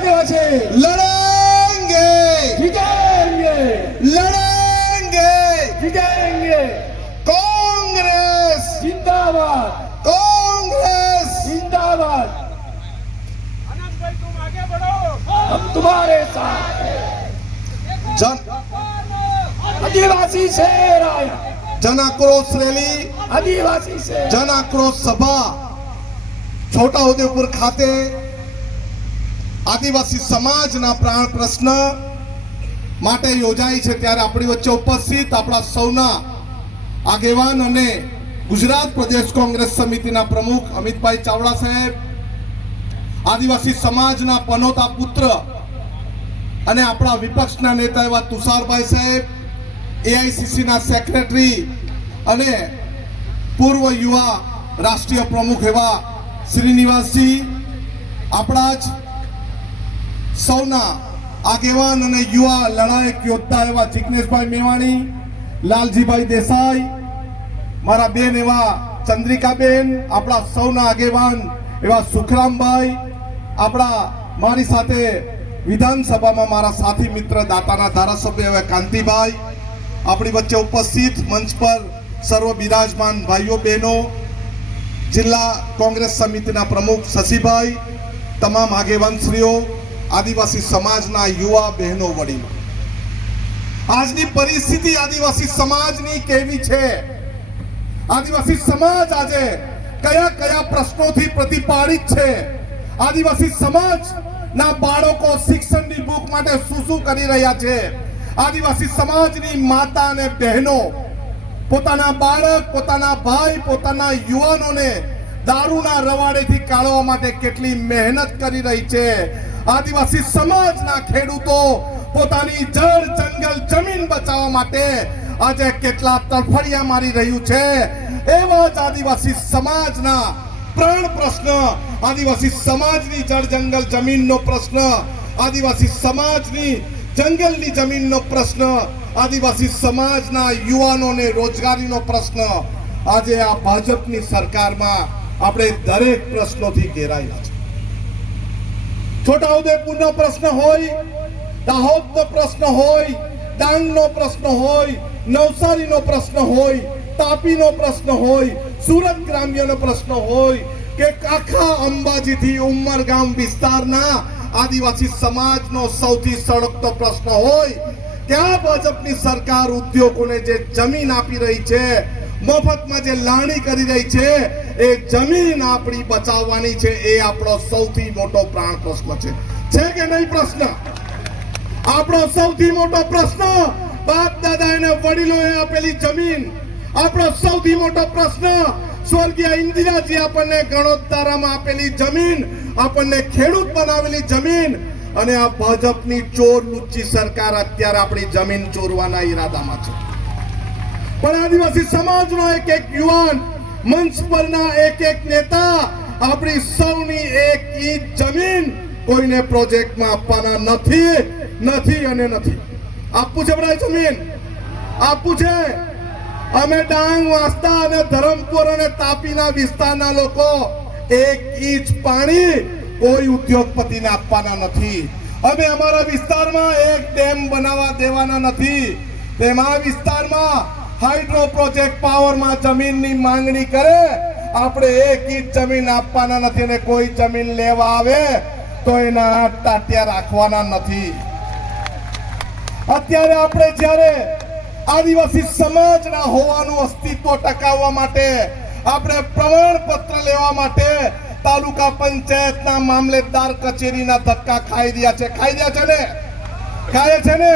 आदिवासी लड़ेंगे जीतेंगे लड़ेंगे जीतेंगे कांग्रेस जिंदाबाद कांग्रेस जिंदाबाद हम तुम्हारे साथ हैं। जन आदिवासी शेर आया जन आक्रोश रैली आदिवासी से જન આક્રોશ સભા છોટાઉદેપુર ખાતે આદિવાસી સમાજના પ્રાણ પ્રશ્ન માટે યોજાય છે ત્યારે આપણી વચ્ચે ઉપસ્થિત આપણા સૌના આગેવાન અને ગુજરાત પ્રદેશ કોંગ્રેસ સમિતિના પ્રમુખ અમિતભાઈ ચાવડા સાહેબ, આદિવાસી સમાજના પનોતા પુત્ર અને આપણા વિપક્ષના નેતા એવા તુષારભાઈ સાહેબ, એઆઈસીસીના સેક્રેટરી અને પૂર્વ યુવા રાષ્ટ્રીય પ્રમુખ એવા શ્રીનિવાસજી, આપણા જ સૌના આગેવાન અને યુવા લડાયક યોદ્ધા એવા જીગ્નેશભાઈ મેવાણી, લાલજીભાઈ દેસાઈ, મારા બેન એવા ચંદ્રિકાબેન, આપણા સૌના આગેવાન એવા સુખરામભાઈ, આપણા મારી સાથે વિધાનસભામાં મારા સાથી મિત્ર દાતાના ધારાસભ્ય એવા કાંતિભાઈ, આપણી વચ્ચે ઉપસ્થિત મંચ પર સર્વ બિરાજમાન ભાઈઓ બહેનો, જિલ્લા કોંગ્રેસ સમિતિના પ્રમુખ શશીભાઈ, તમામ આગેવાનશ્રીઓ આદિવાસી સમાજના યુવા બહેનો વડીલો. આજની પરિસ્થિતિ આદિવાસી સમાજની કેવી છે? આદિવાસી સમાજ આજે કયા કયા પ્રશ્નોથી પ્રતિપાડિત છે? આદિવાસી સમાજ ના બાળકો શિક્ષણની ભૂખ માટે શું શું કરી રહ્યા છે? આદિવાસી સમાજની માતા અને બહેનો, પોતાના બાળક, પોતાના ભાઈ, પોતાના યુવાનોને દારૂના રવાડેથી કાઢવા માટે કેટલી મહેનત કરી રહી છે? આદિવાસી સમાજના ખેડૂતો પોતાની જળ જંગલ જમીન બચાવવા માટે આજે કેટલા તડફડિયા મારી રહ્યું છે. એવા જ આદિવાસી સમાજના પ્રાણ પ્રશ્ન, આદિવાસી સમાજની જળ જંગલ જમીનનો પ્રશ્ન, આદિવાસી સમાજની જંગલની જમીનનો પ્રશ્ન, આદિવાસી સમાજના યુવાનોને રોજગારીનો પ્રશ્ન. આજે આ ભાજપની સરકારમાં આપણે દરેક પ્રશ્નોથી ઘેરાયેલા છે. છોટાઉદેપુરનો પ્રશ્ન હોય, દાહોદનો પ્રશ્ન હોય, ડાંગનો પ્રશ્ન હોય, નવસારીનો પ્રશ્ન હોય, તાપીનો પ્રશ્ન હોય, સુરત ગ્રામ્યનો પ્રશ્ન હોય કે આખા અંબાજીથી ઉમરગામ વિસ્તારના આદિવાસી સમાજનો સૌથી સળગતો પ્રશ્ન હોય, ત્યાં ભાજપની સરકાર ઉદ્યોગોને જે જમીન આપી રહી છે મફતમાં જે લાણી કરી રહી છે, એ જમીન આપણી બચાવવાની છે, એ આપણો સૌથી મોટો પ્રાણ પ્રશ્ન છે. છે કે નહીં પ્રશ્ન? આપણો સૌથી મોટો પ્રશ્ન, બાપ દાદા અને વડીલોએ આપેલી જમીન. આપણો સૌથી મોટો પ્રશ્ન, સ્વર્ગીય ઇન્દિરાજી આપણને ગણોત્તરામાં આપેલી જમીન, આપણને ખેડૂત બનાવેલી જમીન અને આ ભાજપની ચોર લુચ્ચી સરકાર અત્યારે આપણી જમીન ચોરવાના ઈરાદામાં છે. પણ આદિવાસી સમાજનો એક એક યુવાન મંચ પરના એક એક નેતા આપણી સૌની એક ઈંચ જમીન કોઈને પ્રોજેક્ટમાં આપવાના નથી નથી અને નથી. આપવું છે બધા જમીન? આપવું છે? અમે ડાંગ વાસ્તા અને ધરમપુર અને તાપીના વિસ્તારના લોકો એક ઇંચ પાણી કોઈ ઉદ્યોગપતિને આપવાના નથી. અમે અમારા વિસ્તારમાં એક ડેમ બનાવવા દેવાના નથી. તેમાં વિસ્તારમાં હાઇડ્રો પ્રોજેક્ટ પાવરમાં જમીનની માંગણી કરે. આપણે એક ઇંચ જમીન આપવાના નથી અને કોઈ જમીન લેવા આવે તો એના હાથ ટાટિયા રાખવાના નથી. અત્યારે આપણે જ્યારે આદિવાસી સમાજના હોવાનું અસ્તિત્વ ટકાવવા માટે, આપણે પ્રમાણપત્ર લેવા માટે તાલુકા પંચાયતના મામલેદાર કચેરીના ધક્કા ખાઈ રહ્યા છે. ખાઈ રહ્યા છે ને? ખાય છે ને?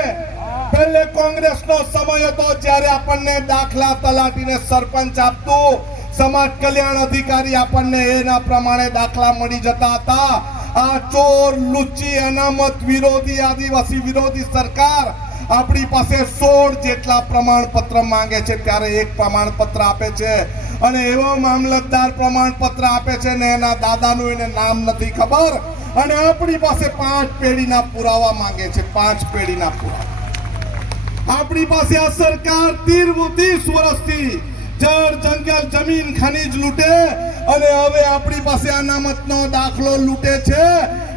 પહેલે કોંગ્રેસનો સમય હતો જ્યારે આપણને દાખલા તલાટીને સરપંચ આપતું. સમાજ કલ્યાણ અધિકારી આપણને એના પ્રમાણે દાખલા મળી જતા હતા. આ ચોર, લુચ્ચી, અનામત વિરોધી, આદિવાસી વિરોધી સરકાર આપણી પાસે સોળ જેટલા પ્રમાણપત્ર માંગે છે ત્યારે એક પ્રમાણપત્ર આપે છે. અને એવો મામલતદાર પ્રમાણપત્ર આપે છે ને એના દાદાનું એને નામ નથી ખબર. અને આપણી પાસે પાંચ પેઢીના પુરાવા માંગે છે. પાંચ પેઢીના પુરાવા. આપણી પાસે આ સરકાર તીર ત્રીસ વર્ષથી જળ, જંગલ, જમીન, ખનીજ લૂંટે અને હવે આપણી પાસે અનામતનો દાખલો લૂંટે છે.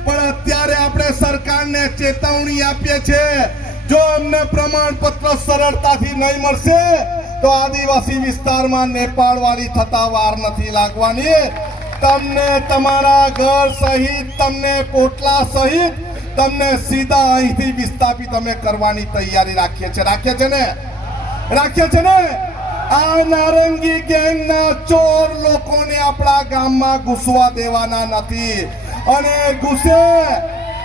પણ અત્યારે આપણે સરકારને ચેતવણી આપીએ છીએ જો અમને પ્રમાણપત્ર સરળતાથી નહીં મળશે, તો આદિવાસી વિસ્તારમાં નેપાળવાળી થતા વાર નથી લાગવાની. તમને તમારા ઘર સહિત, તમને પોટલા સહિત તમને સીધા અહીંથી વિસ્થાપિત અમે કરવાની તૈયારી રાખીએ છીએ. રાખીએ છે ને? રાખીએ છે ને? આ નારંગી ગેંગના ચોર લોકોને આપણા ગામમાં ઘૂસવા દેવાના નથી. અને ઘૂસે.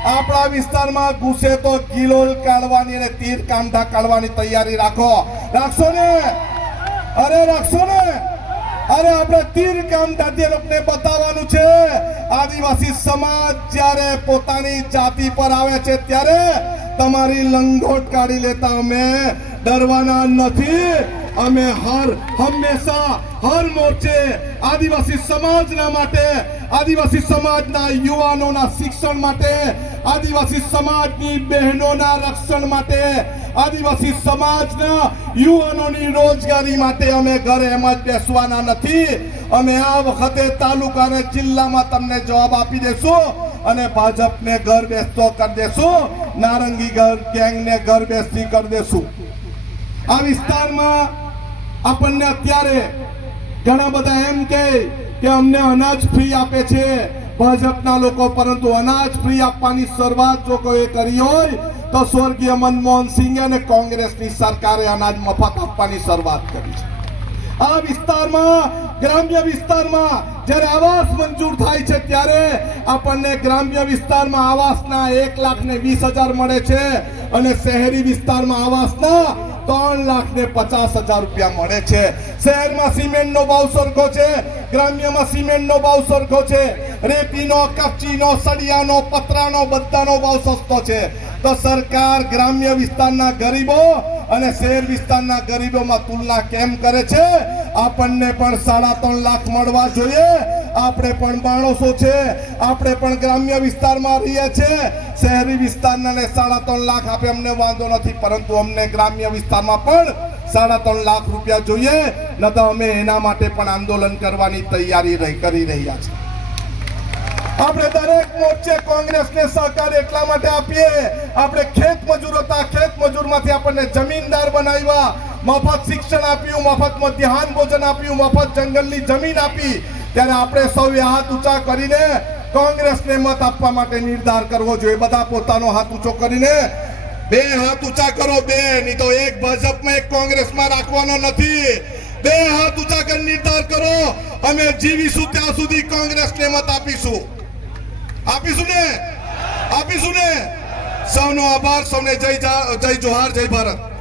આપણા વિસ્તારમાં ઘૂસે તો ગિલોલ કાઢવાની અને તીર કાંધા કાઢવાની તૈયારી રાખો. રાખશો ને? અરે, રાખશો ને? અરે આપણે તીર કામ દાદી લોકોને બતાવવાનું છે. આદિવાસી સમાજ જ્યારે પોતાની જાતિ પર આવે છે ત્યારે તમારી લંગોટ કાઢી લેતા અમે ડરવાના નથી. અમે હર હંમેશા હર મોરચે આદિવાસી સમાજના માટે, આદિવાસી સમાજના યુવાનોના શિક્ષણ માટે, આદિવાસી સમાજની બહેનોના રક્ષણ માટે, આદિવાસી સમાજના યુવાનોની રોજગારી માટે અમે ઘરે એમ જ બેસવાના નથી. અમે આ વખતે તાલુકા અને જિલ્લામાં તમને જવાબ આપી દેશું અને ભાજપને ઘર બેસતો કરી દેશું. નારંગી ઘર ગેંગને ઘર બેસતી કરી દેશું. આ વિસ્તારમાં આપણને અત્યારે ઘણા બધા એમ કહે કે અમને અનાજ ફ્રી આપે છે. ભાજપના લોકો પરંતુ અનાજ ફ્રી આપવાની શરૂઆત જો કોઈ કરી હોય, તો સ્વર્ગીય મનમોહન સિંહ અને કોંગ્રેસની સરકારે અનાજ મફત આપવાની શરૂઆત કરી છે. આ વિસ્તારમાં, ગ્રામ્ય વિસ્તારમાં જ્યારે આવાસ મંજૂર થાય છે, ત્યારે આપણને ગ્રામ્ય વિસ્તારમાં આવાસના એક લાખ ને વીસ હજાર મળે છે અને શહેરી વિસ્તારમાં આવાસના ત્રણ લાખ ને પચાસ હજાર રૂપિયા મળે છે. શહેરમાં સિમેન્ટનો ભાવ સરખો છે, ગ્રામ્યમાં સિમેન્ટનો ભાવ સરખો છે, રેતીનો, કપચીનો, સળિયાનો, પતરાનો, બધાનો ભાવ સસ્તો છે. તો સરકાર ગ્રામ્ય વિસ્તારના ગરીબો અને શહેર વિસ્તારના ગરીબોમાં તુલના કેમ કરે છે? આપણને પણ સાડા ત્રણ લાખ મળવા જોઈએ. આપણે પણ માણસો છે. આપણે પણ ગ્રામ્ય વિસ્તારમાં રહીએ છીએ શહેરી વિસ્તારના ને સાડા ત્રણ લાખ આપે અમને વાંધો નથી, પરંતુ અમને ગ્રામ્ય વિસ્તારમાં પણ સાડા ત્રણ લાખ રૂપિયા જોઈએ. ન તો અમે એના માટે પણ આંદોલન કરવાની તૈયારી કરી રહ્યા છીએ. આપણે દરેક મોરચે કોંગ્રેસને સહકાર એટલા માટે આપીએ. આપણે ખેત મજૂર હતા. ખેત મજૂરમાંથી આપણને જમીનદાર બનાવ્યા. મફત શિક્ષણ આપ્યું, મફત મધ્યાહન ભોજન આપ્યું, મફત જંગલની જમીન આપી. ત્યારે આપણે સૌએ હાથ ઊંચા કરીને કોંગ્રેસને મત આપવા માટે નિર્ધાર કરવો જોઈએ. બધા પોતાનો હાથ ઊંચો કરીને બે હાથ ઊંચા કરો, બે. નહીં તો એક ભાજપમાં એક કોંગ્રેસમાં રાખવાનો નથી. બે હાથ ઊંચા કરી નિર્ધાર કરો. અમે જીવીશું ત્યાં સુધી કોંગ્રેસને મત આપીશું. આપીશું ને? આપીશું ને? સૌનો આભાર, સૌને જય જય જોહાર, જય ભારત.